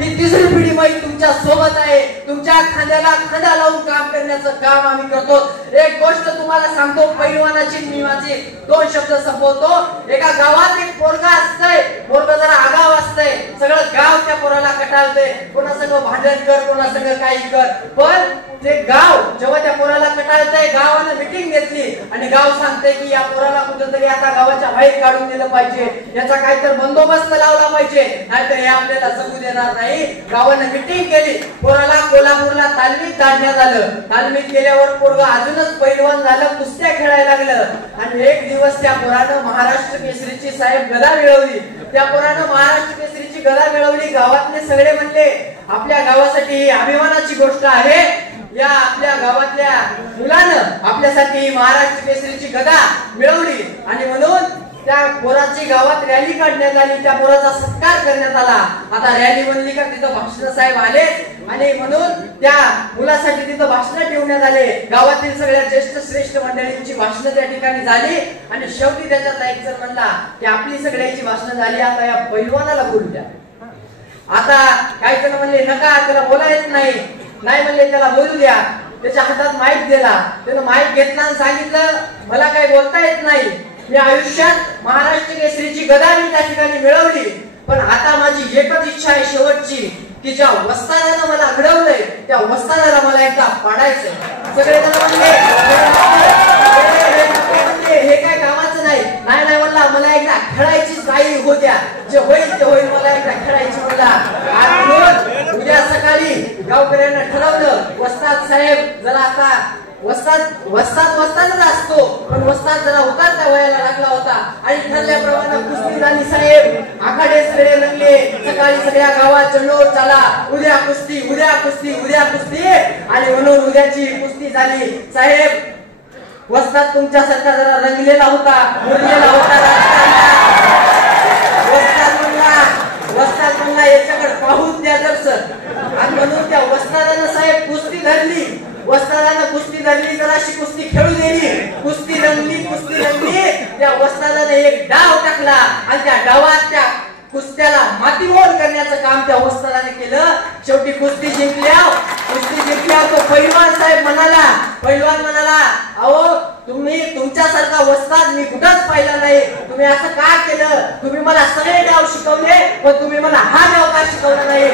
ही तिसरी पिढी माई तुमच्या सोबत आहे, तुमच्या खांद्याला खांदा लावून काम करण्याचं काम आम्ही करतो। एक गोष्ट तुम्हाला सांगतो, पैलवानाची मी माझी दोन शब्द संपवतो। एका गावात एक पोरगा असतंय, पोरगा जरा आगाव असतंय, सगळं गाव त्या पोराला कटाळतंय, कोणा संग भांडण कर, कोणा संग काही कर, पण ते गाव जेव्हा त्या पोराला कटाळतंय, गावानं मीटिंग घेतली आणि गाव सांगते की या पोराला कुठेतरी आता गावाच्या बाहेर काढून दिलं पाहिजे, याचा काहीतरी बंदोबस्त लावला पाहिजे, नाहीतर हे आपल्याला जगू देणार नाही। गावानं मीटिंग केली, पोराला कोल्हापूरला तालमीत काढण्यात आलं। तालमीत गेल्यावर पोरगा अजूनच पैलवान झालं, कुस्त्या खेळायला लागलं आणि एक दिवस त्या पोरानं महाराष्ट्र केसरीची साहेब गदा मिळवली। त्या पोरानं महाराष्ट्र केसरीची गदा मिळवली। गावातले सगळे म्हणले आपल्या गावासाठी ही अभिमानाची गोष्ट आहे, या आपल्या गावातल्या मुलानं आपल्यासाठी महाराष्ट्र केसरीची गदा मिळवली आणि म्हणून त्या पोराची गावात रॅली काढण्यात आली, त्या पोराचा सत्कार करण्यात आला। आता रॅली म्हणली का तिथं भाषण साहेब आले आणि म्हणून त्या मुलासाठी तिथं भाषण ठेवण्यात आले। गावातील सगळ्या ज्येष्ठ श्रेष्ठ मंडळींची भाषण त्या ठिकाणी झाली आणि शेवटी त्याच्यातला एक जण म्हणला की आपली सगळ्यांची भाषण झाली, आता या पैलवानाला बोलू द्या। आता काही जण म्हणले नका, त्याला बोलायला येत नाही, नाही म्हणले त्याला बोलू द्या। त्याच्या हातात माईक दिला, त्यानं माईक घेतला आणि सांगितलं मला काही बोलता येत नाही, मी आयुष्यात महाराष्ट्र केसरीची गदा मी त्या ठिकाणी मिळवली, पण आता माझी एकच इच्छा आहे शेवटची की ज्या वस्तादानं मला घडवलंय त्या वस्तादाला मला एकदा पाडायचंय। सगळेजण म्हणले हे काय कामाचं नाही, नाही नाही म्हणला मला एकदा खेळायचीच काही होत्या, जे होईल ते होईल, मला एकदा खेळायची म्हणला। आणि उद्या सकाळी गावकऱ्यांना ठरवलं वस्ताद साहेब जरा आता वस्तादच असतो, पण वस्ताद जरा उतरत्या वयाला लागला होता आणि ठरल्याप्रमाणे कुस्ती झाली साहेब। आखाडे सगळे लागले, सकाळी सगळ्या गावात जल्लोष झाला, उद्या कुस्ती उद्या कुस्ती उद्या कुस्ती, आणि म्हणून उद्याची कुस्ती झाली साहेब। वस्ताद तुमच्यासारखा जरा रंगलेला होता, मुरलेला होता, वस्ताद म्हणला याच्याकडे पाहून द्या दर्शन, आणि म्हणून त्या वस्तादानं साहेब कुस्ती धरली, वस्तादानं कुस्ती धरली, जराशी कुस्ती खेळू दिली, कुस्ती रंगली, त्या वस्तादाने एक डाव टाकला आणि त्या डावात त्या कुस्त्याला मातीमोल करण्याचं काम त्या वस्तादाने केलं। शेवटी कुस्ती जिंकल्या तो पैलवान साहेब म्हणाला, पैलवान म्हणाला अहो तुम्ही तुमच्यासारखा वस्ताद मी कुठंच पाहिला नाही, तुम्ही असं का केलं, तुम्ही मला सगळे डाव शिकवले पण तुम्ही मला हा डाव का शिकवला नाही।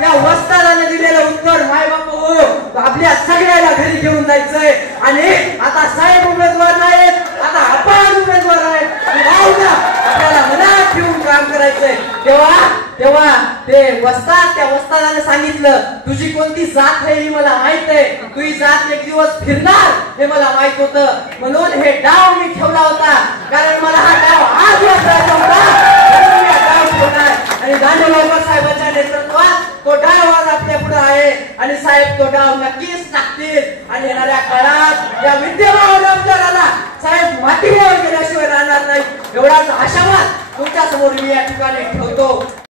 त्या वस्तादाने दिलेलं उत्तर माय बापू आपल्या सगळ्याला घरी घेऊन जायचंय आणि आता साहेब उमेदवार नाहीत, आता आपण उमेदवार आहेत, आपल्याला मनात ठेवून काम करायचंय। तेव्हा ते त्या वस्तादाने सांगितलं तुझी कोणती जात आहे ही मला माहित आहे, तुझी जात एक दिवस फिरणार हे मला माहित होतं, म्हणून हे डाव मी ठेवला होता, कारण मला हा डाव आज वापरायचा होता, आणि दांडेगावकर साहेबांच्या नेतृत्वात तो डाव आज आपल्या पुढे आहे आणि साहेब तो डाव नक्कीच टाकतील आणि येणाऱ्या काळात या विद्यमान आमदाराला साहेब मातीवर गेल्याशिवाय राहणार नाही, एवढाच आशावाद तुमच्या समोर मी या ठिकाणी ठेवतो।